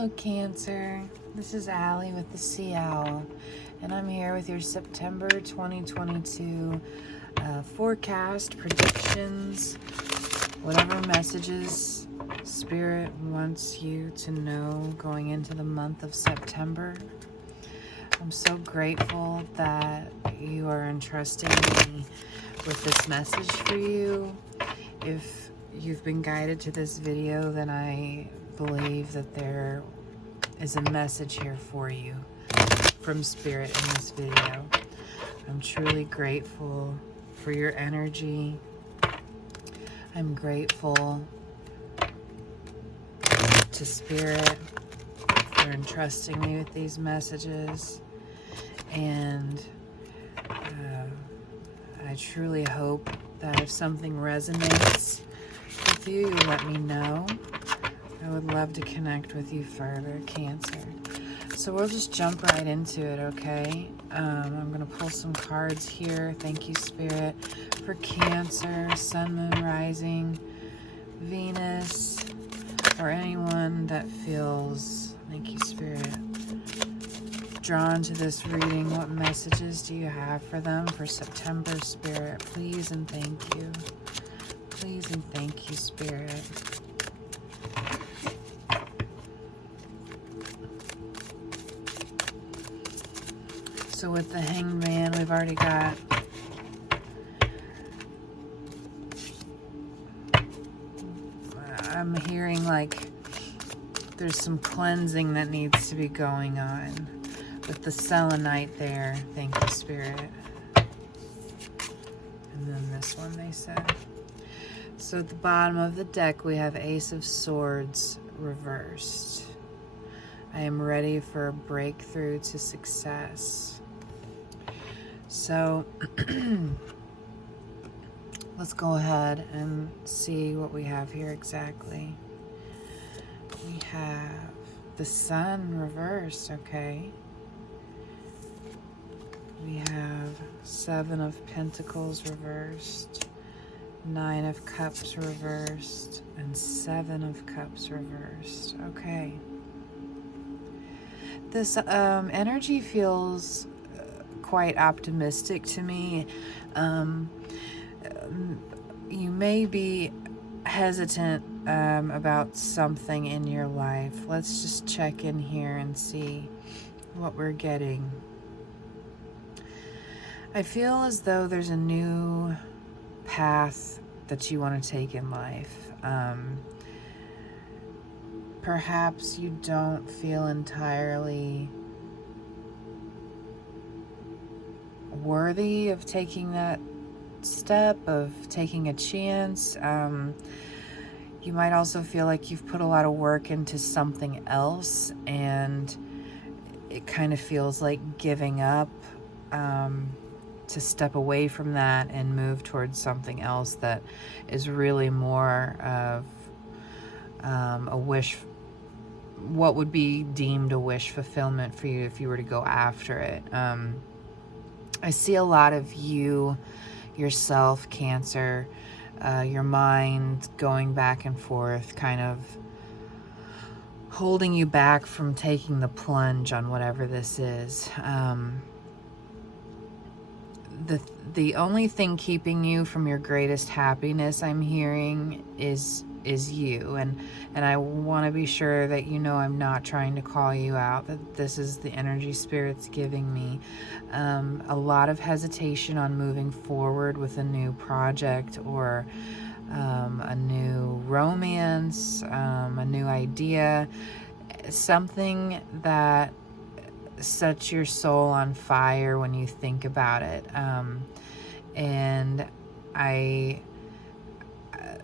Hello, Cancer. This is Allie with the Sea Owl, and I'm here with your September 2022 forecast, predictions, whatever messages Spirit wants you to know going into the month of September. I'm so grateful that you are entrusting me with this message for you. If you've been guided to this video, then I believe that there is a message here for you from Spirit in this video. I'm truly grateful for your energy. I'm grateful to Spirit for entrusting me with these messages, and I truly hope that if something resonates with you, you let me know. I would love to connect with you further, Cancer. So we'll just jump right into it, okay? I'm going to pull some cards here. Thank you, Spirit, for Cancer, Sun, Moon, Rising, Venus, or anyone that feels, thank you, Spirit, drawn to this reading. What messages do you have for them for September, Spirit? Please and thank you. Please and thank you, Spirit. So with the Hanged Man, we've already got I'm hearing like there's some cleansing that needs to be going on with the selenite there. Thank you, Spirit. And then this one they said. So at the bottom of the deck we have Ace of Swords reversed. I am ready for a breakthrough to success. So let's go ahead and see what we have here exactly. We have the Sun reversed, okay. We have Seven of Pentacles reversed, Nine of Cups reversed, and Seven of Cups reversed. Okay. This energy feels quite optimistic to me. You may be hesitant about something in your life. Let's just check in here and see what we're getting. I feel as though there's a new path that you want to take in life. Perhaps you don't feel entirely worthy of taking that step, of taking a chance. You might also feel like you've put a lot of work into something else and it kind of feels like giving up, to step away from that and move towards something else that is really more of a wish, what would be deemed a wish fulfillment for you if you were to go after it. I see a lot of you, yourself, Cancer, your mind going back and forth, kind of holding you back from taking the plunge on whatever this is. The only thing keeping you from your greatest happiness, I'm hearing, is you, and I want to be sure that you know I'm not trying to call you out, that this is the energy Spirit's giving me. A lot of hesitation on moving forward with a new project or a new romance, a new idea, something that sets your soul on fire when you think about it. And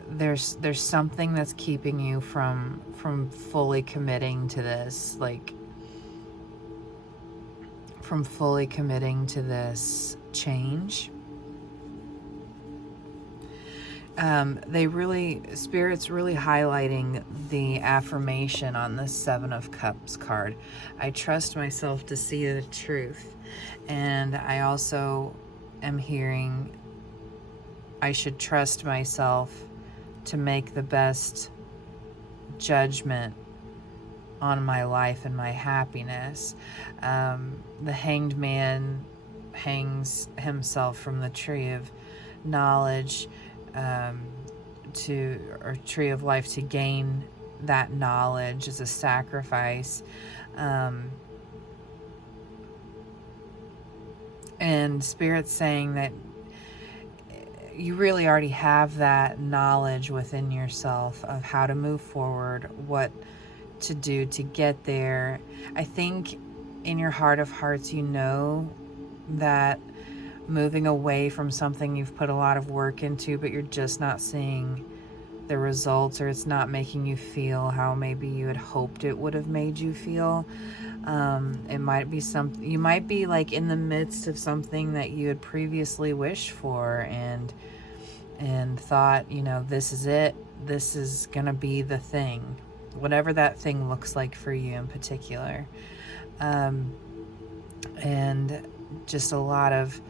there's something that's keeping you from fully committing to this, like from fully committing to this change. Spirit's really highlighting the affirmation on the Seven of Cups card. I trust myself to see the truth. And I also am hearing I should trust myself to make the best judgment on my life and my happiness. The Hanged Man hangs himself from the tree of knowledge, or tree of life, to gain that knowledge as a sacrifice. And Spirit's saying that you really already have that knowledge within yourself of how to move forward, what to do to get there. I think in your heart of hearts, you know that moving away from something you've put a lot of work into, but you're just not seeing the results, or it's not making you feel how maybe you had hoped it would have made you feel. It might be something, you might be like in the midst of something that you had previously wished for and thought, you know, this is it, this is gonna be the thing, whatever that thing looks like for you in particular. And just a lot of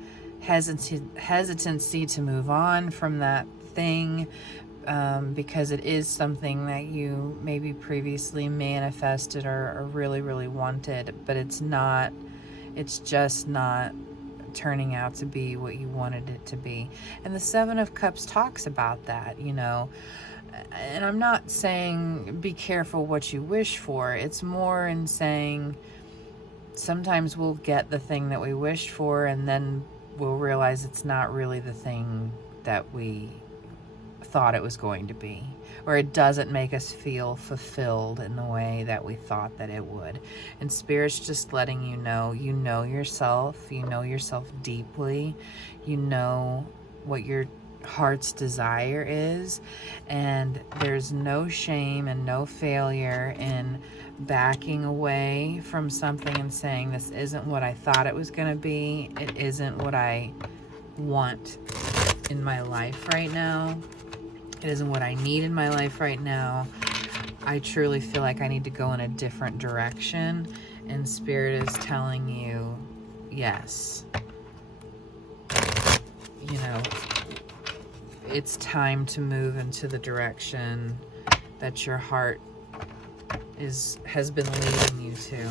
hesitancy to move on from that thing, because it is something that you maybe previously manifested or really, really wanted, but it's just not turning out to be what you wanted it to be. And the Seven of Cups talks about that, you know. And I'm not saying be careful what you wish for. It's more in saying sometimes we'll get the thing that we wished for, and then we'll realize it's not really the thing that we thought it was going to be, or it doesn't make us feel fulfilled in the way that we thought that it would. And Spirit's just letting you know yourself, you know yourself deeply, you know what your heart's desire is, and there's no shame and no failure in backing away from something and saying, this isn't what I thought it was going to be, it isn't what I want in my life right now, it isn't what I need in my life right now. I truly feel like I need to go in a different direction, and Spirit is telling you, yes, you know, it's time to move into the direction that your heart has been leading you to.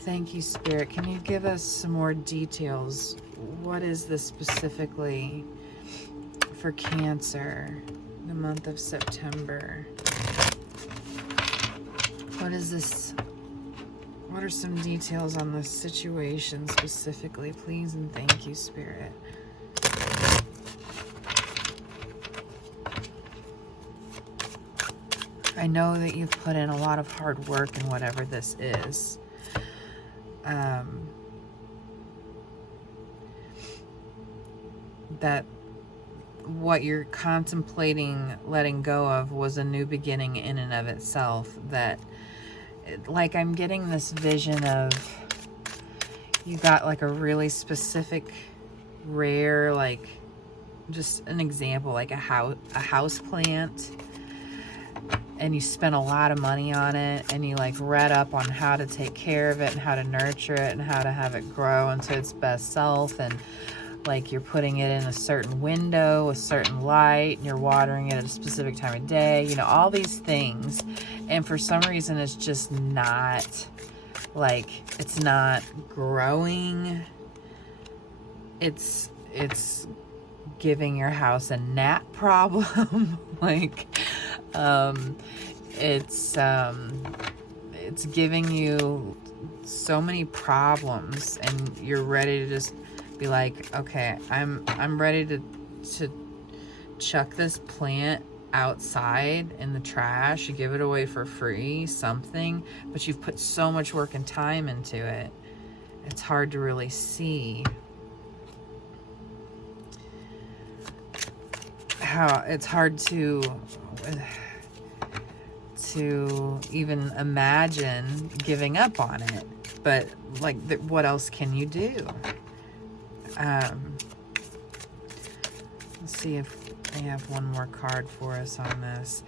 Thank you, Spirit. Can you give us some more details? What is this specifically for Cancer, the month of September? What is this? What are some details on this situation specifically, please? And thank you, Spirit. I know that you've put in a lot of hard work in whatever this is. That what you're contemplating letting go of was a new beginning in and of itself. That, like, I'm getting this vision of you got like a really specific, rare, like, just an example, like a house plant, and you spent a lot of money on it, and you like read up on how to take care of it and how to nurture it and how to have it grow into its best self, and like you're putting it in a certain window with certain light, and you're watering it at a specific time of day, you know, all these things. And for some reason it's just not, like, it's not growing. It's giving your house a gnat problem. Like, it's giving you so many problems, and you're ready to just be like, okay, I'm ready to chuck this plant outside in the trash, you give it away for free, something, but you've put so much work and time into it, it's hard to really see how, it's hard to even imagine giving up on it. But like, what else can you do? Let's see if I have one more card for us on this.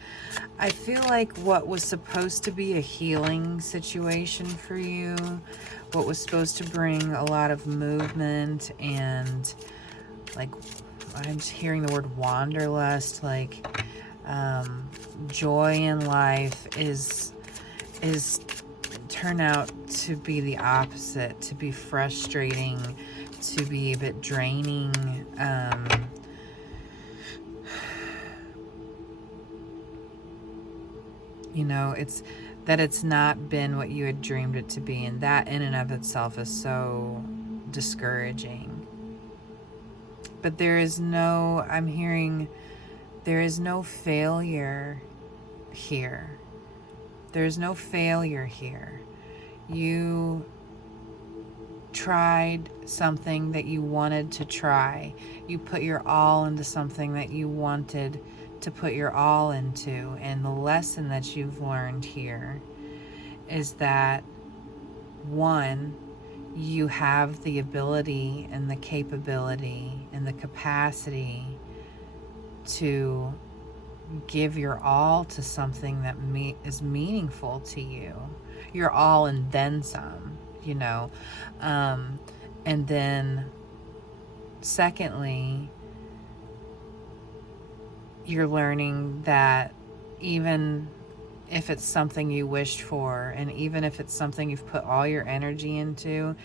I feel like what was supposed to be a healing situation for you, what was supposed to bring a lot of movement, and like, I'm hearing the word wanderlust, like Joy in life is turn out to be the opposite, to be frustrating, to be a bit draining. You know, it's not been what you had dreamed it to be, and that in and of itself is so discouraging. But I'm hearing there is no failure here. There's no failure here. You tried something that you wanted to try. You put your all into something that you wanted to put your all into. And the lesson that you've learned here is that, one, you have the ability and the capability and the capacity to give your all to something that is meaningful to you. Your all and then some, you know. And then secondly, you're learning that even if it's something you wished for, and even if it's something you've put all your energy into,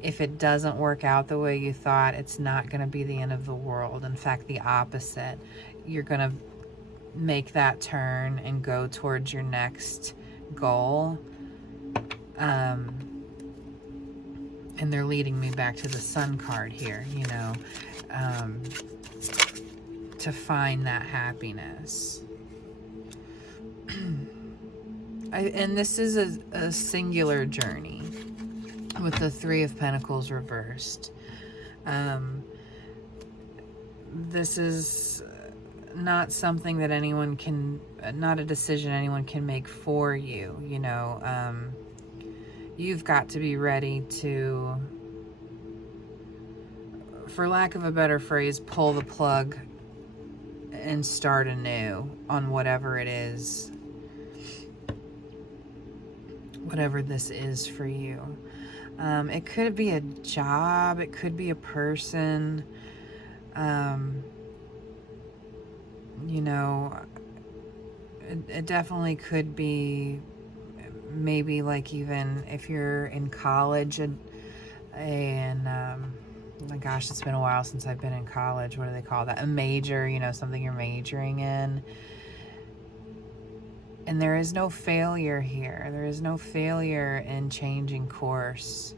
if it doesn't work out the way you thought, it's not going to be the end of the world. In fact, the opposite. You're going to make that turn and go towards your next goal. And they're leading me back to the Sun card here, you know, to find that happiness. And this is a singular journey with the Three of Pentacles reversed. This is not something that anyone can, not a decision anyone can make for you, you know. You've got to be ready to, for lack of a better phrase, pull the plug and start anew on whatever it is, whatever this is for you. It could be a job, it could be a person, you know, it definitely could be maybe like even if you're in college and oh gosh, it's been a while since I've been in college. What do they call that? A major, you know, something you're majoring in. And there is no failure here. There is no failure in changing course.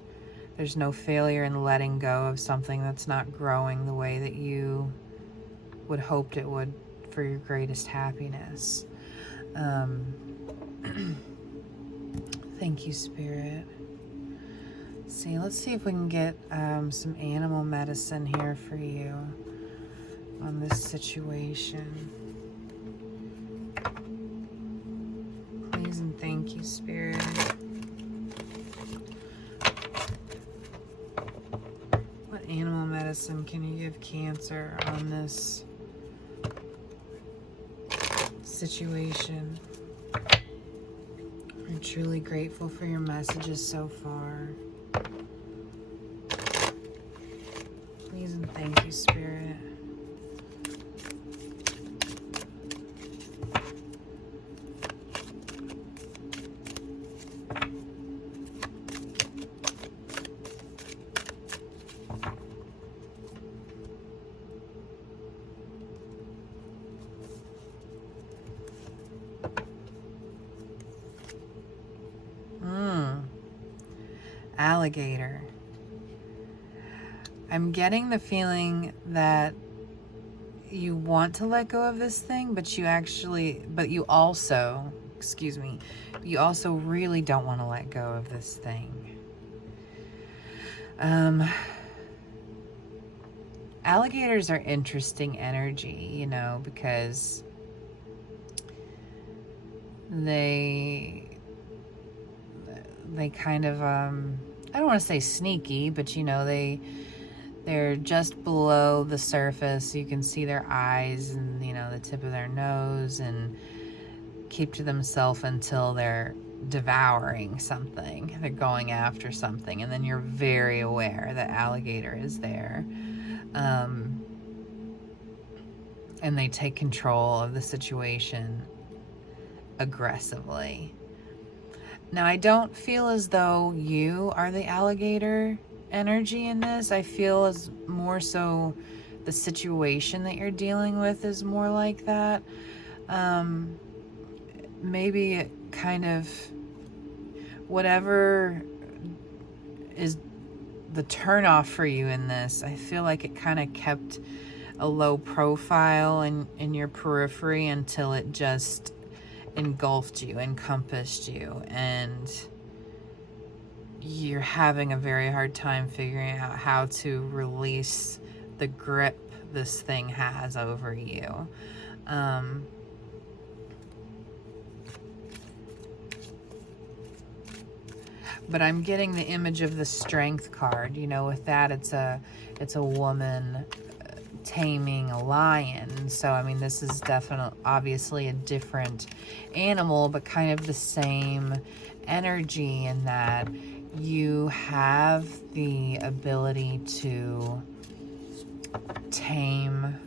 There's no failure in letting go of something that's not growing the way that you would hoped it would for your greatest happiness. Thank you, Spirit. Let's see if we can get some animal medicine here for you on this situation. Please and thank you, Spirit. What animal medicine can you give Cancer on this situation? I'm truly grateful for your messages so far. Please and thank you, Spirit. Alligator. I'm getting the feeling that you want to let go of this thing, but you also really don't want to let go of this thing. Alligators are interesting energy, you know, because they kind of, I don't want to say sneaky, but you know, they're just below the surface. You can see their eyes and, you know, the tip of their nose, and keep to themselves until they're devouring something. They're going after something, and then you're very aware that alligator is there. and they take control of the situation aggressively. Now, I don't feel as though you are the alligator energy in this. I feel as more so the situation that you're dealing with is more like that. Maybe it kind of, whatever is the turnoff for you in this, I feel like it kind of kept a low profile in your periphery until it just engulfed you, encompassed you, and you're having a very hard time figuring out how to release the grip this thing has over you. But I'm getting the image of the Strength card. You know, with that, it's a woman taming a lion. So, I mean, this is definitely, obviously, a different animal, but kind of the same energy in that you have the ability to tame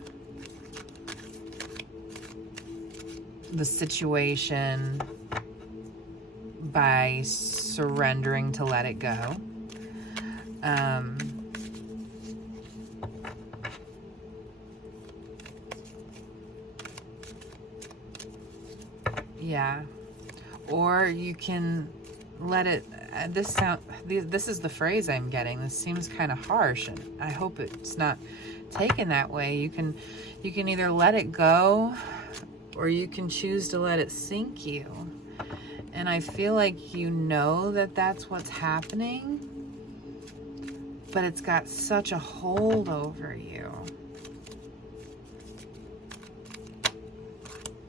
the situation by surrendering to let it go. Yeah. Or you can let it, this is the phrase I'm getting. This seems kind of harsh, and I hope it's not taken that way. You can either let it go, or you can choose to let it sink you. And I feel like you know that that's what's happening, but it's got such a hold over you.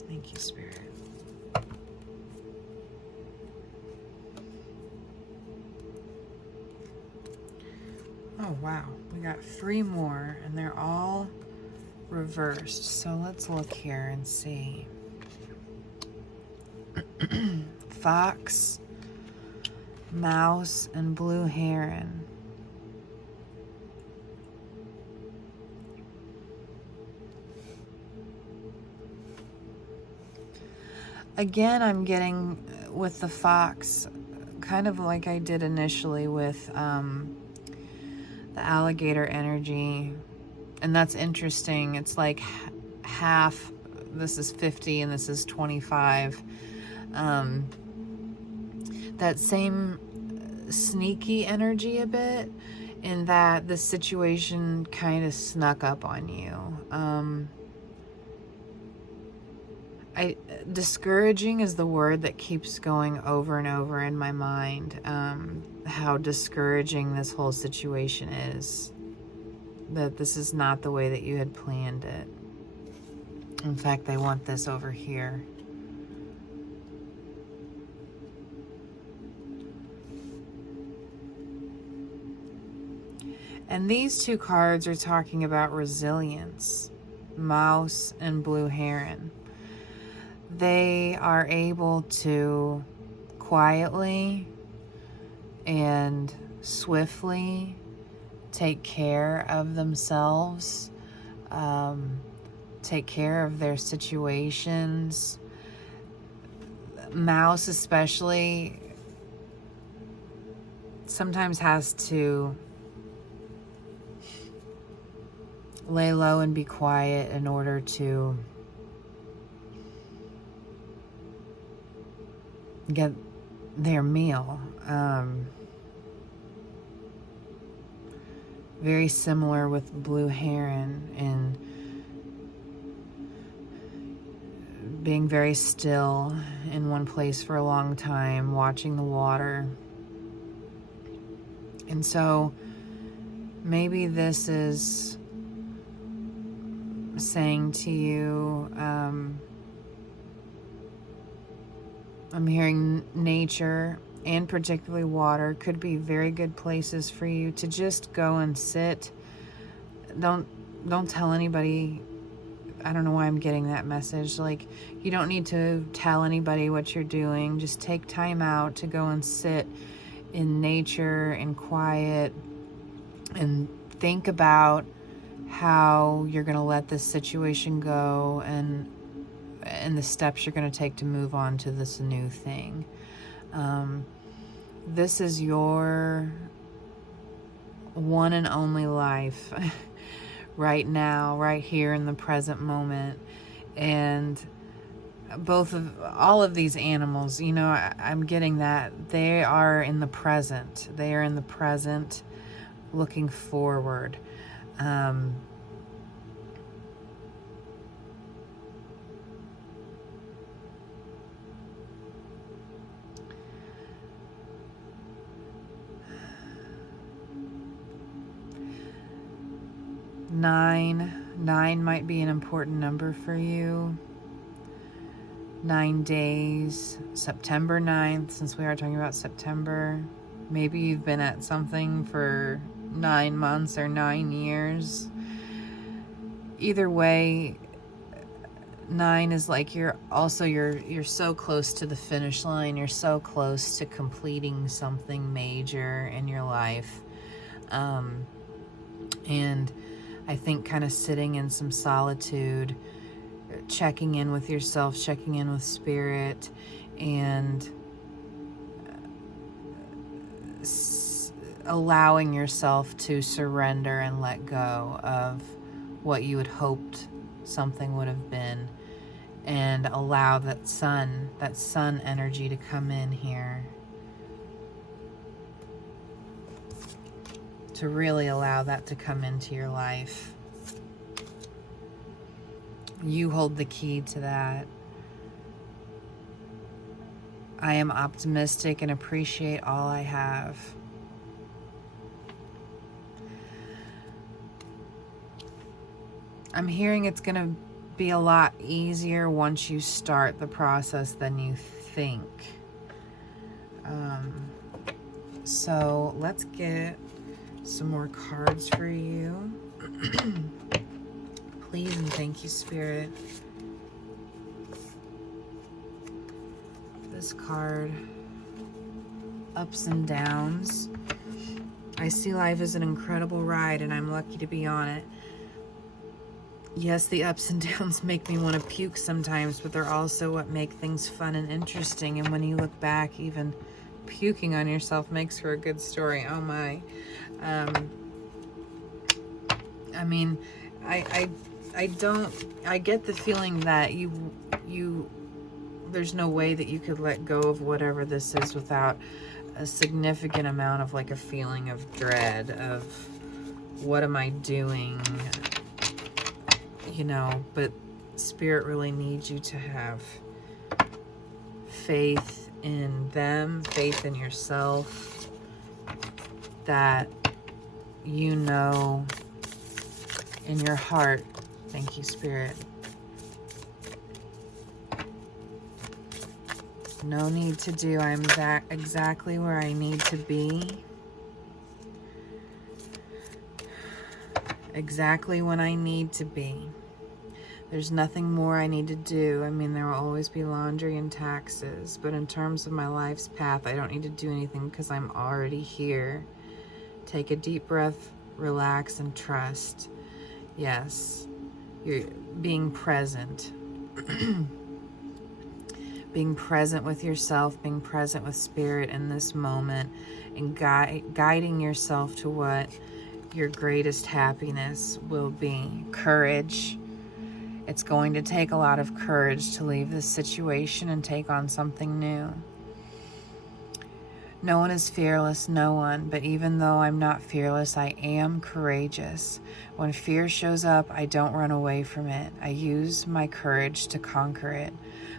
Thank you, Spirit. Oh, wow. We got 3 more, and they're all reversed. So let's look here and see. Fox, mouse, and blue heron. Again, I'm getting with the fox, kind of like I did initially with the alligator energy. And that's interesting. It's like half, this is 50 and this is 25. That same sneaky energy a bit, in that the situation kind of snuck up on you. Discouraging is the word that keeps going over and over in my mind. How discouraging this whole situation is. That this is not the way that you had planned it. In fact, I want this over here. And these 2 cards are talking about resilience. Mouse and blue heron. They are able to quietly and swiftly take care of themselves, take care of their situations. Mouse especially sometimes has to lay low and be quiet in order to get their meal. Very similar with blue heron, and being very still in one place for a long time, watching the water. And so maybe this is saying to you, I'm hearing nature, and particularly water, could be very good places for you to just go and sit. Don't tell anybody. I don't know why I'm getting that message. Like, you don't need to tell anybody what you're doing. Just take time out to go and sit in nature and quiet and think about how you're going to let this situation go, and the steps you're going to take to move on to this new thing. This is your one and only life right now, right here in the present moment. And all of these animals, you know, I'm getting that they are in the present. They are in the present, looking forward. 9 might be an important number for you. 9 days, September 9th, since we are talking about September. Maybe you've been at something for 9 months or 9 years. Either way, 9 is like you're so close to the finish line. You're so close to completing something major in your life. And I think kind of sitting in some solitude, checking in with yourself, checking in with spirit, and allowing yourself to surrender and let go of what you had hoped something would have been, and allow that sun energy to come in here, to really allow that to come into your life. You hold the key to that. I am optimistic and appreciate all I have. I'm hearing it's going to be a lot easier once you start the process than you think. So let's get some more cards for you. Please and thank you, Spirit. This card, ups and downs. I see life as an incredible ride, and I'm lucky to be on it. Yes, the ups and downs make me want to puke sometimes, but they're also what make things fun and interesting. And when you look back, even puking on yourself makes for a good story. Oh my. I mean, I get the feeling that there's no way that you could let go of whatever this is without a significant amount of like a feeling of dread of what am I doing, you know, but Spirit really needs you to have faith in them, faith in yourself, that you know in your heart. Thank you, Spirit. No need to do. I'm exactly where I need to be. Exactly when I need to be. There's nothing more I need to do. I mean, there will always be laundry and taxes, but in terms of my life's path, I don't need to do anything because I'm already here. Take a deep breath, relax, and trust. Yes, you're being present. Being present with yourself, being present with Spirit in this moment, and guiding yourself to what your greatest happiness will be. Courage. It's going to take a lot of courage to leave this situation and take on something new. No one is fearless, no one, but even though I'm not fearless, I am courageous. When fear shows up, I don't run away from it. I use my courage to conquer it.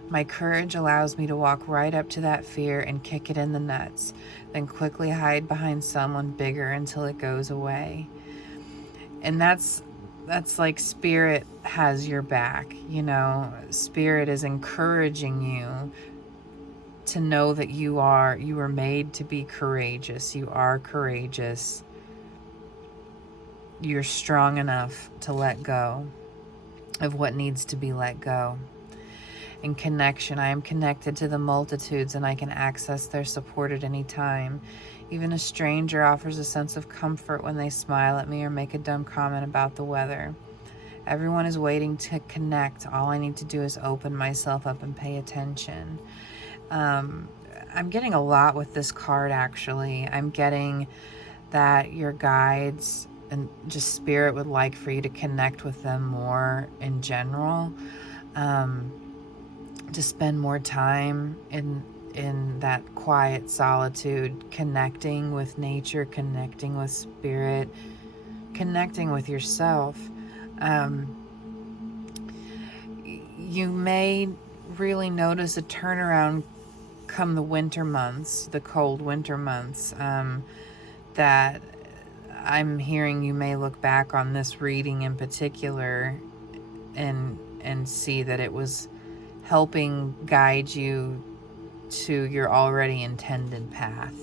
My courage allows me to walk right up to that fear and kick it in the nuts, then quickly hide behind someone bigger until it goes away. And that's like Spirit has your back, you know. Spirit is encouraging you to know that you were made to be courageous. You are courageous. You're strong enough to let go of what needs to be let go. in connection. I am connected to the multitudes and I can access their support at any time. Even a stranger offers a sense of comfort when they smile at me or make a dumb comment about the weather. Everyone is waiting to connect. All I need to do is open myself up and pay attention. I'm getting a lot with this card, actually. I'm getting that your guides and just spirit would like for you to connect with them more in general. To spend more time in that quiet solitude, connecting with nature, connecting with spirit, connecting with yourself. You may really notice a turnaround come the winter months, the cold winter months, that I'm hearing you may look back on this reading in particular and see that it was helping guide you to your already intended path.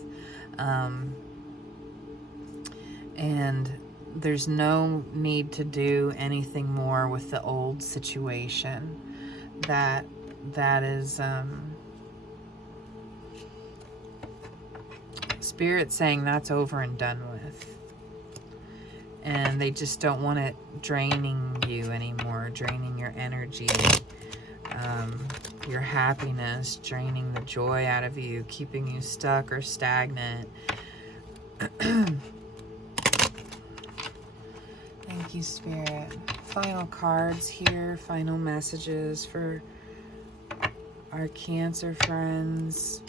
And there's no need to do anything more with the old situation. That is Spirit saying that's over and done with. And they just don't want it draining you anymore, draining your energy, your happiness, draining the joy out of you, keeping you stuck or stagnant. Thank you, Spirit. Final cards here, final messages for our Cancer friends.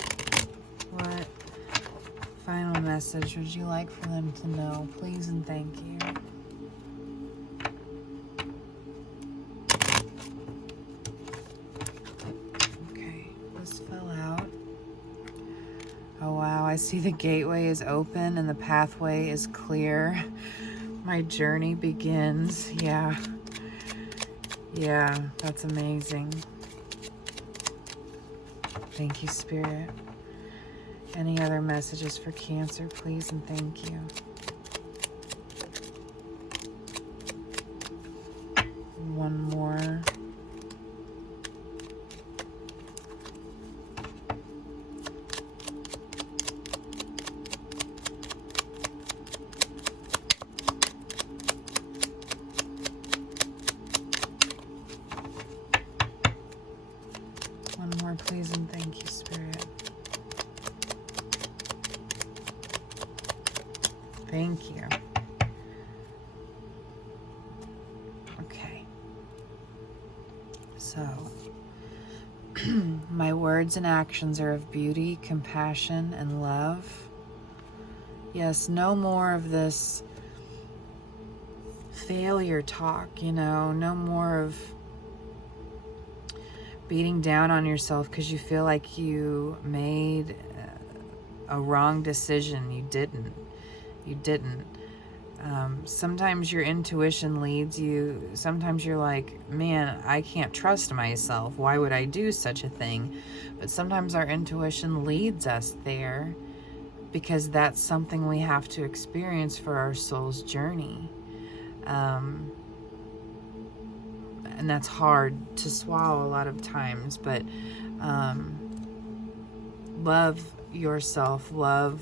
What final message would you like for them to know? Please and thank you. Okay, this fell out. Oh wow, I see the gateway is open and the pathway is clear. My journey begins. Yeah, that's amazing. Thank you, Spirit. Any other messages for Cancer, please and thank you. One more. One more, please and thank you, Spirit. Thank you. Okay. So, my words and actions are of beauty, compassion, and love. Yes, no more of this failure talk, no more of beating down on yourself because you feel like you made a wrong decision. You didn't. Sometimes your intuition leads you. Sometimes you're like, man, I can't trust myself. Why would I do such a thing? But sometimes our intuition leads us there because that's something we have to experience for our soul's journey. And that's hard to swallow a lot of times, but love yourself, love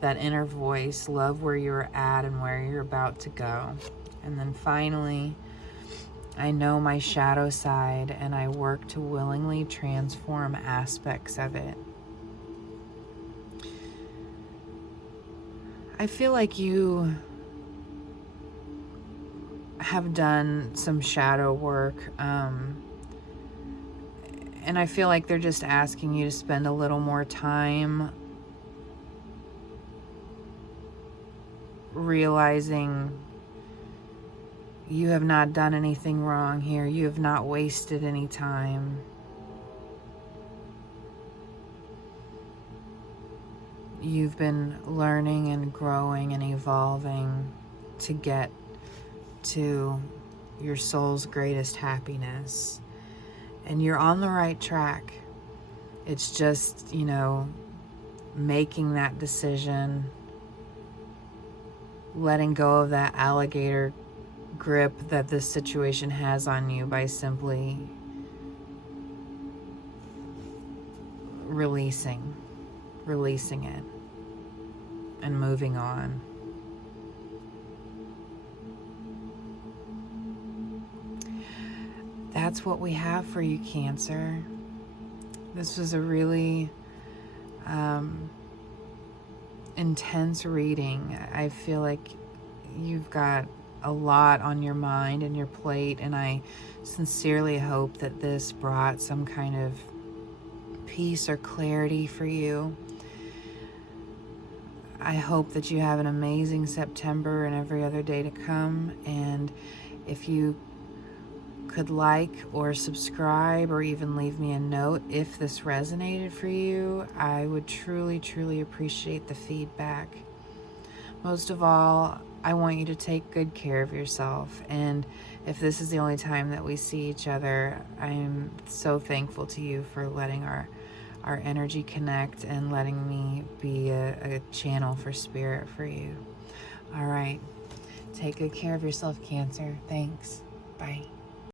that inner voice, love where you're at and where you're about to go. And then finally, I know my shadow side and I work to willingly transform aspects of it. I feel like you have done some shadow work, and I feel like they're just asking you to spend a little more time realizing you have not done anything wrong here. You have not wasted any time. You've been learning and growing and evolving to get to your soul's greatest happiness. And you're on the right track. It's just, making that decision, letting go of that alligator grip that this situation has on you by simply releasing it and moving on. That's what we have for you, Cancer. This was a really intense reading. I feel like you've got a lot on your mind and your plate, and I sincerely hope that this brought some kind of peace or clarity for you. I hope that you have an amazing September and every other day to come, and if you could like or subscribe or even leave me a note if this resonated for you, I would truly, truly appreciate the feedback. Most of all, I want you to take good care of yourself, and if this is the only time that we see each other, I am so thankful to you for letting our energy connect and letting me be a channel for spirit for you. All right. Take good care of yourself, Cancer. Thanks. Bye.